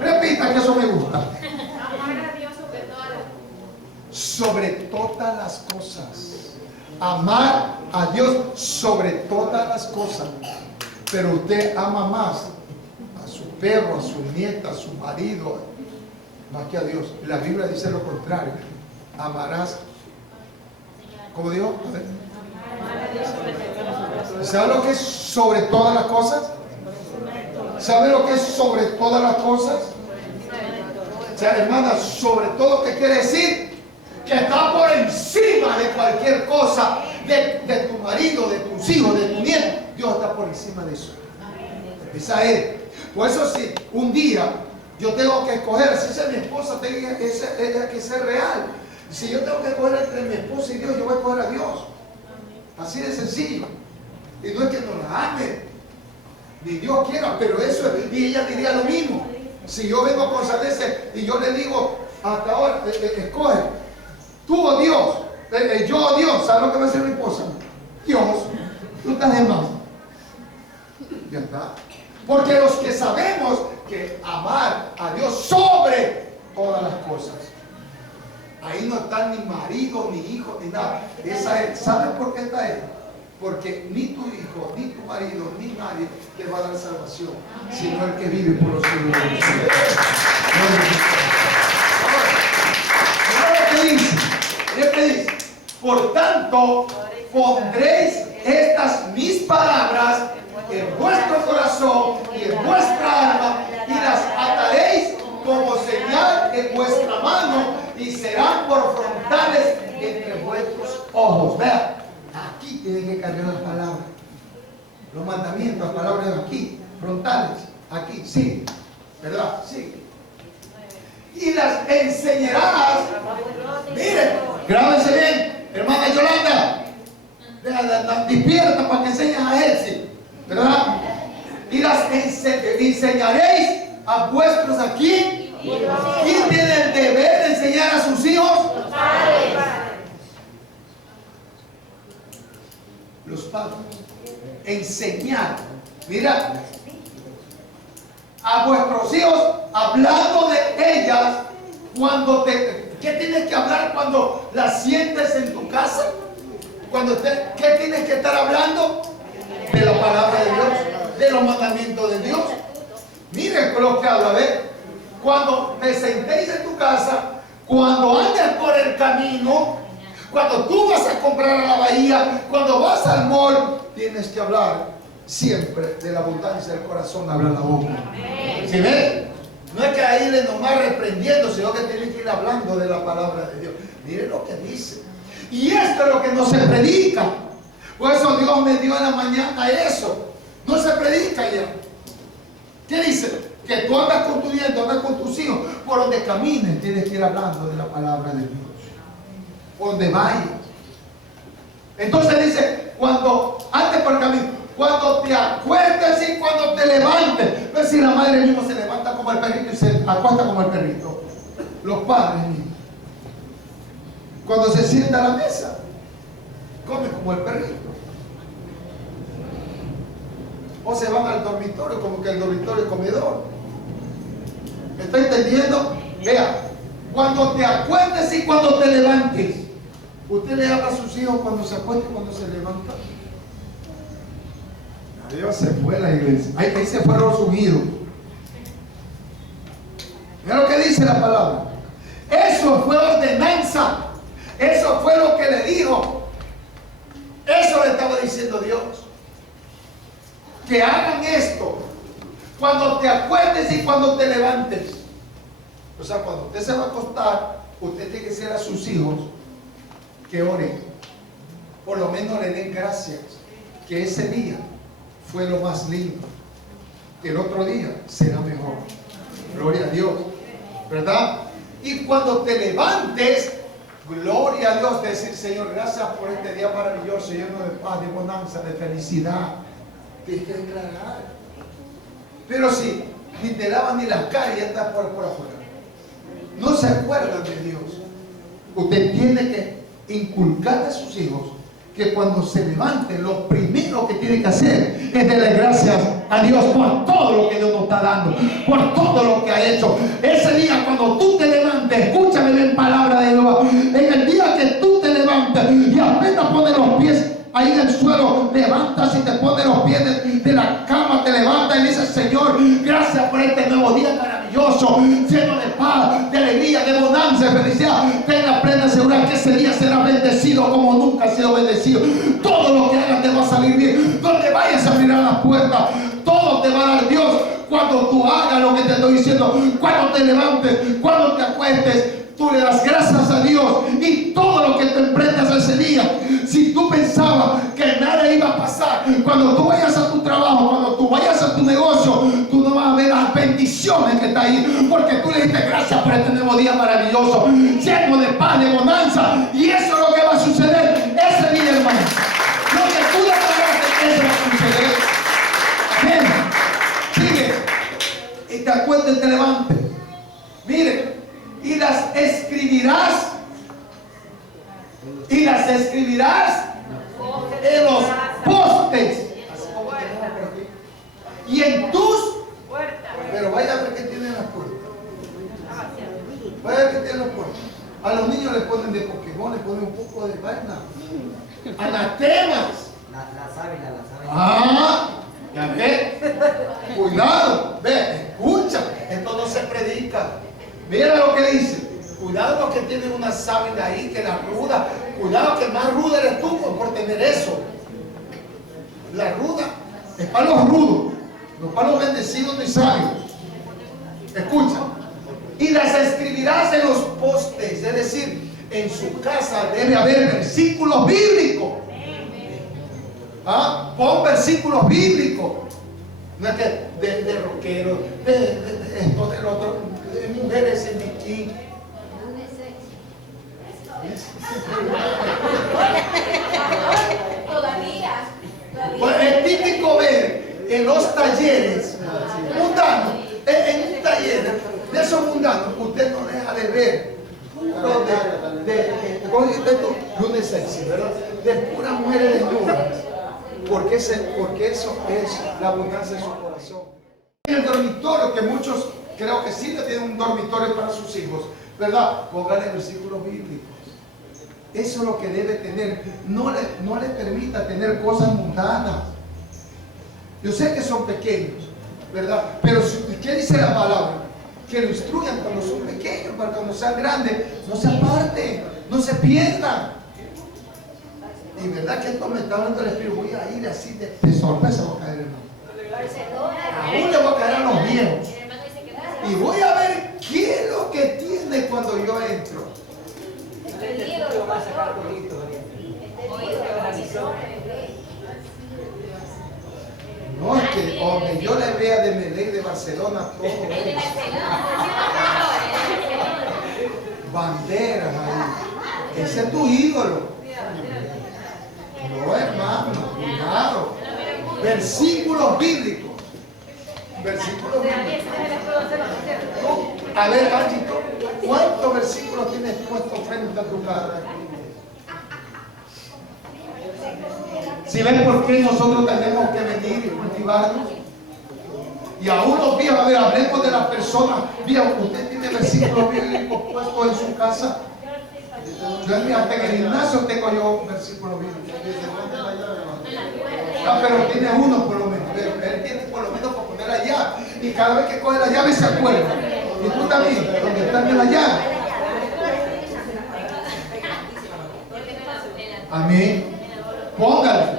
Repita, que eso me gusta. Amar a Dios sobre Sobre todas todas las las cosas. Amar a Dios sobre todas las cosas. Pero usted ama más a su perro, a su nieta, a su marido, más que a Dios. La Biblia dice lo contrario. Amarás. ¿Cómo dijo? ¿Sabe lo que es sobre todas las cosas? ¿Sabe lo que es sobre todas las cosas? O sea, hermana, sobre todo, ¿qué quiere decir? Que está por encima de cualquier cosa, de tu marido, de tus hijos, de tu nieto. Dios está por encima de eso. Esa es. Por eso sí, un día yo tengo que escoger, si es mi esposa, tiene que ser real. Si yo tengo que escoger entre mi esposa y Dios, yo voy a escoger a Dios. Así de sencillo. Y no es que no la ame, ni Dios quiera, pero eso es, y ella diría lo mismo. Si yo vengo con Sadece y yo le digo, hasta ahora, escoge, tú o Dios, yo o Dios, ¿sabes lo que va a hacer mi esposa? Dios, tú estás de más. Ya está. Porque los que sabemos que amar a Dios sobre todas las cosas, ahí no está ni marido, ni hijo, ni nada. Esa es. ¿Sabes por qué está ahí? Porque ni tu hijo, ni tu marido, ni nadie te va a dar salvación, sino el que vive por los siglos de los siglos. Ahora, ¿qué dice? ¿Qué dice? Por tanto, pondréis estas mis palabras en vuestro corazón y en vuestra alma, y las ataréis como señal en vuestra mano, y serán por frontales entre vuestros ojos. Vean, aquí tienen que cargar las palabras, los mandamientos, las palabras aquí, frontales, aquí, sí, ¿verdad? Sí. Y las enseñarás. Miren, grábense bien, hermana Yolanda, despierta para que enseñes a Elsie, ¿verdad? Y las enseñaréis a vuestros aquí. ¿Quién tiene el deber de enseñar a sus hijos? Los padres. Enseñar. Mira, a vuestros hijos, hablando de ellas, ¿qué tienes que hablar cuando las sientes en tu casa? ¿Qué tienes que estar hablando? De la palabra de Dios, de los mandamientos de Dios. Miren con lo que habla, ¿ves? Cuando te sentéis en tu casa, cuando andes por el camino, cuando tú vas a comprar a la bahía, cuando vas al mall, tienes que hablar siempre de la abundancia del corazón, habla la boca. ¿Sí ves? No es que ahí le nomás reprendiendo, sino que tienes que ir hablando de la palabra de Dios. Miren lo que dice. Y esto es lo que no se predica. Por eso Dios me dio en la mañana eso. No se predica ya. ¿Qué dice? Que tú andas con tu nieto, andas con tus hijos, por donde camines tienes que ir hablando de la palabra de Dios. Por donde vayas. Entonces dice, cuando andes por el camino, cuando te acuestes y cuando te levantes. No es decir, la madre misma se levanta como el perrito y se acuesta como el perrito. Los padres mismos. Cuando se sienta a la mesa, come como el perrito. O se van al dormitorio, como que el dormitorio es comedor. ¿Me está entendiendo? Vea, cuando te acuestes y cuando te levantes. ¿Usted le habla a sus hijos cuando se acuesta y cuando se levanta? Dios, se fue la iglesia. Ahí se fueron sus hijos. Mira lo que dice la palabra. Eso fue ordenanza. Eso fue lo que le dijo. Eso le estaba diciendo Dios. Que hagan esto cuando te acuestes y cuando te levantes. O sea, cuando usted se va a acostar, usted tiene que decir a sus hijos que oren. Por lo menos le den gracias que ese día fue lo más lindo, que el otro día será mejor. Gloria a Dios, ¿verdad? Y cuando te levantes, gloria a Dios, decir, Señor, gracias por este día maravilloso, lleno de paz, de bonanza, de felicidad. Tienes que declarar. Pero si ni te lavan ni las caras y estás por afuera, no se acuerdan de Dios. Usted tiene que inculcar a sus hijos que cuando se levanten, lo primero que tiene que hacer es darle gracias a Dios por todo lo que Dios nos está dando, por todo lo que ha hecho. Ese día cuando tú te levantes, escúchame bien palabra de Jehová, en el día que tú te levantes y apenas pones los pies ahí en el suelo, levantas y te pones los pies de la cama, te levantas y dices, Señor, gracias por este nuevo día maravilloso, lleno de paz, de alegría, de bonanza, de felicidad. Tenga plena seguridad que ese día será bendecido como nunca ha sido bendecido. Todo lo que hagas te va a salir bien. Donde vayas a mirar las puertas, todo te va a dar Dios. Cuando tú hagas lo que te estoy diciendo, cuando te levantes, cuando te acuestes, tú le das gracias a Dios y todo lo que te emprendas ese día. Si tú pensabas que nada iba a pasar, cuando tú vayas a tu trabajo, cuando tú vayas a tu negocio, tú no vas a ver las bendiciones que está ahí, porque tú le diste gracias por este nuevo día maravilloso, lleno de paz, de bonanza. Y eso es lo que va a suceder ese día, hermano. Lo que tú declaraste, eso va a suceder. Amén. Sigue. Y te acuerdes, te levantes. Mire. Y las escribirás en los postes y en tus puertas. Pero vaya a ver que tienen las puertas. Vaya a ver que tienen las puertas. A los niños les ponen de Pokémon, les ponen un poco de vaina. Anatemas. La sábila. Ah, ya ve. Cuidado, ve, escucha. Esto no se predica. Mira lo que dice. Cuidado los que tienen una sábila ahí, que la ruda. Cuidado que más ruda eres tú por tener eso. La ruda es para los rudos, no para los bendecidos ni sabios. Escucha. Y las escribirás en los postes, es decir, en su casa debe haber versículos bíblicos. ¿Ah? Pon versículos bíblicos. No es que de rockero, de esto, del otro, de mujeres en bikini. Todavía. Pues es típico ver en los talleres mundanos, en un taller de esos mundanos, usted no deja de ver lunes sexy, ¿verdad? De puras mujeres desnudas. Porque eso es la abundancia de su corazón. En el dormitorio, que muchos creo que sí le tienen un dormitorio para sus hijos, ¿verdad? Póngale versículos bíblicos. Eso es lo que debe tener. No le permita tener cosas mundanas. Yo sé que son pequeños, ¿verdad? Pero ¿qué dice la palabra? Que lo instruyan cuando son pequeños, para cuando sean grandes, no se aparten, no se pierdan. Y verdad que esto me está hablando el Espíritu. Voy a ir así de sorpresa, voy a caer, hermano. Aún le voy a caer a los viejos. Y voy a ver qué es lo que tiene cuando yo entro. Lo va a sacar bonito. No, es que Donde yo le vea de Melec, de Barcelona, todo. Banderas ahí. Ese es tu ídolo. No, hermano, cuidado. Versículos bíblicos. Versículos bíblicos. A ver, Anchito, ¿cuántos versículos tienes puesto frente a tu cara? Si ven por qué nosotros tenemos que venir y cultivarnos. Y a unos días, a ver, hablemos de las personas. Mira, usted tiene versículos bíblicos puestos en su casa. Yo hasta en el gimnasio tengo yo versículos bíblicos. Ah, pero tiene uno por lo menos. Él tiene por lo menos para poner la llave. Y cada vez que coge la llave se acuerda. Y tú también, donde está la llave. Amén. Póngale.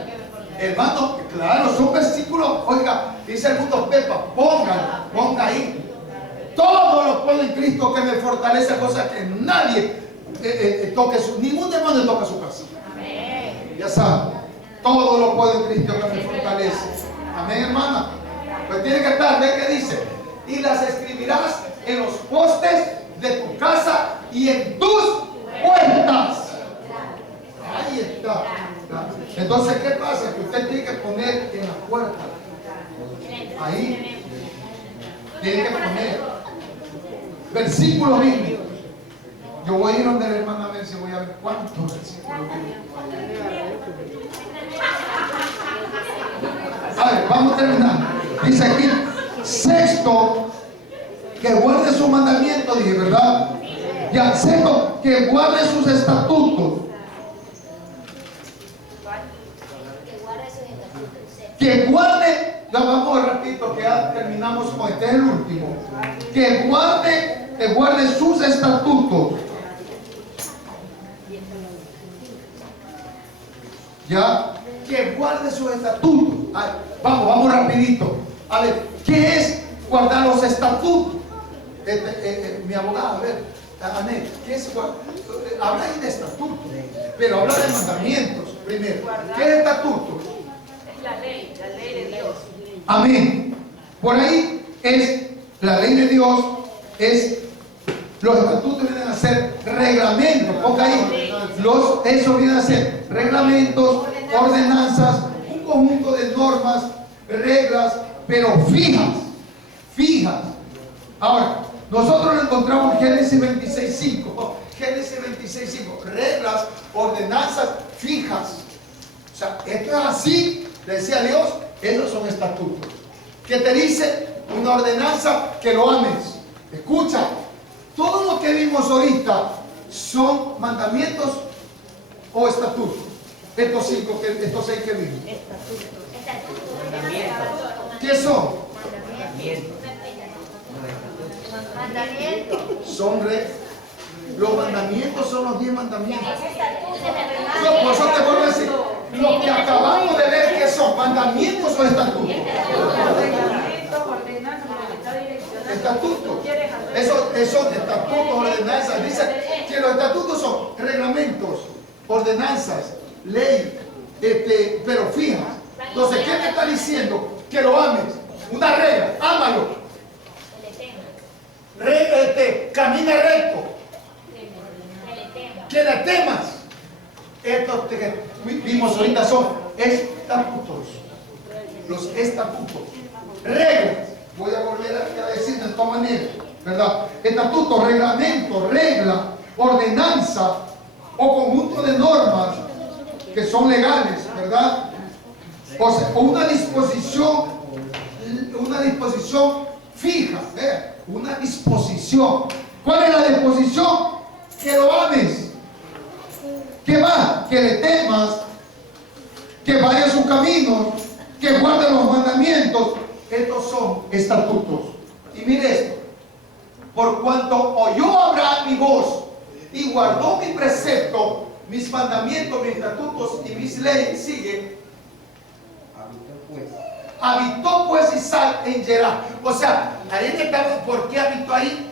Hermano, claro, son versículos. Oiga, dice el mundo Pepa, ponga ahí. Todo lo puedo en Cristo que me fortalece, cosa que nadie toque ningún demonio toca su casa. Ya saben, todo lo puedo en Cristo que me fortalece. Amén, hermana. Pues tiene que estar, ve que dice, y las escribirás en los postes de tu casa y en tus puertas. Ahí está. Entonces, ¿qué pasa? Que usted tiene que poner en la puerta. Ahí. Tiene que poner. Versículo bíblico. Yo voy a ir donde la hermana a ver si voy a ver cuántos versículos bíblicos. A ver, vamos a terminar. Dice aquí, sexto, que guarde su mandamiento, dije, ¿verdad? Ya, sexto, que guarde sus estatutos. Que guarde, ya vamos repito que ya terminamos con este, es el último. Que guarde sus estatutos. Ya, que guarde sus estatutos. Ay, vamos rapidito. A ver, ¿qué es guardar los estatutos? Mi abogado, a ver, Anel, ¿qué es guardar? Habla ahí de estatutos, pero habla de mandamientos primero. ¿Qué es estatuto? La ley de Dios. Amén. Por ahí es la ley de Dios, es los estatutos vienen a ser reglamentos. Ponga ahí, eso viene a ser reglamentos, ordenanzas, un conjunto de normas, reglas, pero fijas. Ahora, nosotros lo encontramos en Génesis 26:5. Génesis 26:5. Reglas, ordenanzas fijas. O sea, esto es así. Le decía Dios, esos son estatutos. ¿Qué te dice? Una ordenanza que lo ames. Escucha, todo lo que vimos ahorita son mandamientos o estatutos. Estos seis que vimos. ¿Qué son? Son reglas. Los mandamientos son los 10 mandamientos. No, por eso te vuelvo a decir, lo que acabamos de ver, ¿qué son? ¿Mandamientos o estatutos? Estatutos. Esos estatutos, ordenanzas. Dice que los estatutos son reglamentos, ordenanzas, ley, pero fijas. Entonces, ¿qué te está diciendo? Que lo ames. Una regla, ámalo. Camina recto. Que le temas. Estos que vimos ahorita son estatutos. Los estatutos. Reglas. Voy a volver a decir de esta manera, ¿verdad? Estatuto, reglamento, regla, ordenanza o conjunto de normas que son legales, ¿verdad? O sea, una disposición fija, una disposición. ¿Cuál es la disposición? Que lo ames. ¿Qué más? Que le temas, que vaya sus caminos, que guarde los mandamientos. Estos son estatutos. Y mire esto: por cuanto oyó Abraham mi voz y guardó mi precepto, mis mandamientos, mis estatutos y mis leyes, sigue. Habitó pues Isaac en Gerar. O sea, ahí estamos. ¿Por qué habitó ahí?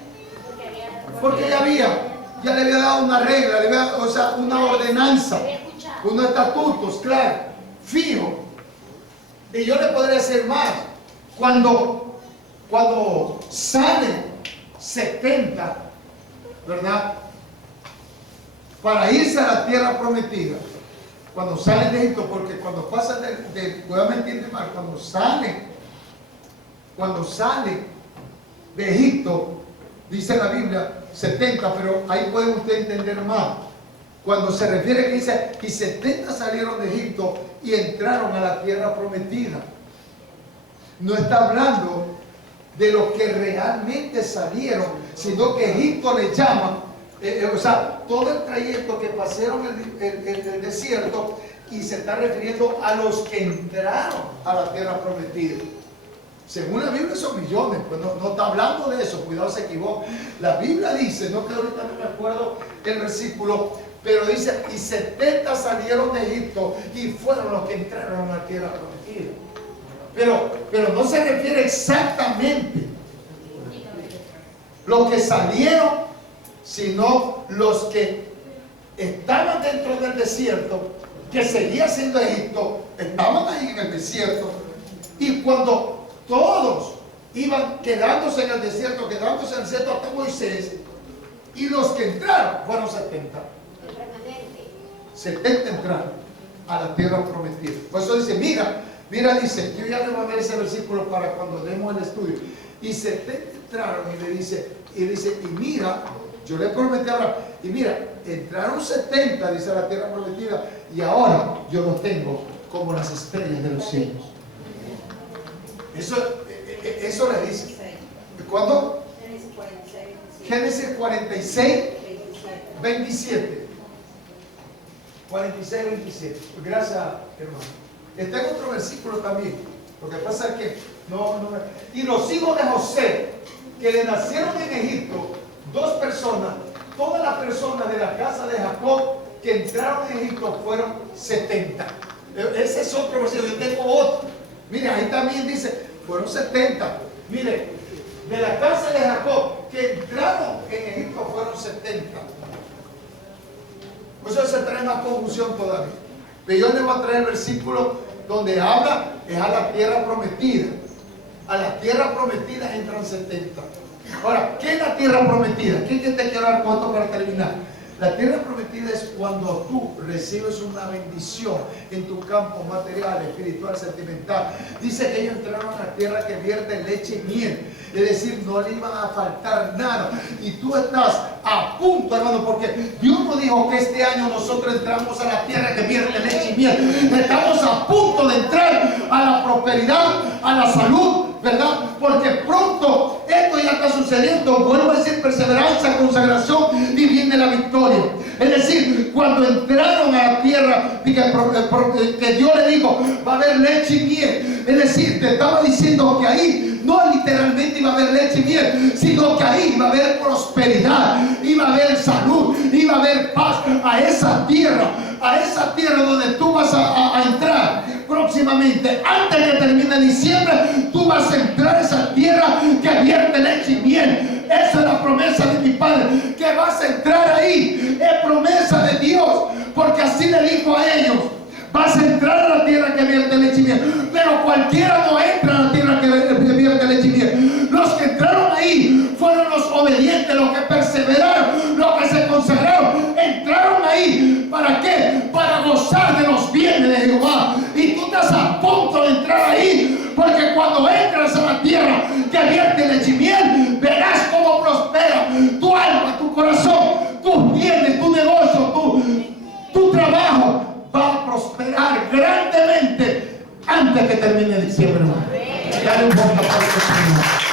Porque ya le había dado una regla, una ordenanza, unos estatutos, claro, fijo. Y yo le podría decir más. Cuando salen 70, ¿verdad? Para irse a la tierra prometida, cuando salen de Egipto, porque cuando pasan voy a mentir mal, cuando salen de Egipto, dice la Biblia 70, pero ahí puede usted entender más. Cuando se refiere que dice, y 70 salieron de Egipto y entraron a la tierra prometida. No está hablando de los que realmente salieron, sino que Egipto le llama, o sea, todo el trayecto que pasaron el desierto, y se está refiriendo a los que entraron a la tierra prometida. Según la Biblia son millones, pues no está hablando de eso, cuidado, se equivoca. La Biblia dice, no que ahorita no me acuerdo el versículo, pero dice, y 70 salieron de Egipto y fueron los que entraron a la tierra prometida. Pero no se refiere exactamente los que salieron, sino los que estaban dentro del desierto, que seguía siendo Egipto, estaban ahí en el desierto, y cuando todos iban quedándose en el desierto, hasta Moisés, y los que entraron fueron 70. 70 entraron a la tierra prometida. Por eso dice, mira, dice, yo ya le voy a ver ese versículo para cuando demos el estudio. Y 70 entraron y dice, y mira, yo le prometí ahora, y mira, entraron 70, dice la tierra prometida, y ahora yo los tengo como las estrellas de los cielos. Eso le dice. ¿Cuándo? Génesis 46, 27. 46, 27. Gracias, hermano. Está en otro versículo también. Lo que pasa es que y los hijos de José que le nacieron en Egipto, 2 personas, todas las personas de la casa de Jacob que entraron en Egipto fueron 70. Ese es otro versículo. Yo tengo otro. Mire, ahí también dice, fueron 70. Mire, de la casa de Jacob que entraron en Egipto fueron 70. Por eso se trae más confusión todavía. Pero yo le voy a traer el versículo donde habla, es a la tierra prometida. A la tierra prometida entran 70. Ahora, ¿qué es la tierra prometida? ¿Qué te quiero dar cuánto para terminar? La tierra prometida es cuando tú recibes una bendición en tu campo material, espiritual, sentimental. Dice que ellos entraron a la tierra que vierte leche y miel. Es decir, no le iban a faltar nada. Y tú estás a punto, hermano, porque Dios nos dijo que este año nosotros entramos a la tierra que vierte leche y miel. Estamos a punto de entrar a la prosperidad, a la salud, ¿verdad? Porque pronto esto ya está sucediendo. Vuelvo a decir, perseverancia, consagración, y viene la victoria. Es decir, cuando entraron a la tierra que Dios le dijo, va a haber leche y miel. Es decir, te estaba diciendo que ahí no literalmente iba a haber leche y miel, sino que ahí iba a haber prosperidad, iba a haber salud, iba a haber paz. A esa tierra donde tú vas a entrar próximamente, antes que termine diciembre, tú vas a entrar a esa tierra que vierte leche y miel. Esa es la promesa de mi Padre, que vas a entrar ahí. Es promesa de Dios, porque así le dijo a ellos, vas a entrar a la tierra que vierte leche y miel. Pero cualquiera no entra a la tierra que vierte leche y miel. Los que entraron ahí fueron los obedientes, los que perseveraron, los que se consagraron. Entraron ahí, ¿para qué? Para gozar de los bienes de Jehová. Y tú estás a punto de entrar ahí, porque cuando entras a la tierra que vierte leche y miel, verás cómo prospera tu alma, tu corazón, tus bienes, tu negocio, tu trabajo va a prosperar grandemente antes que termine diciembre. Dale un poco para el Señor.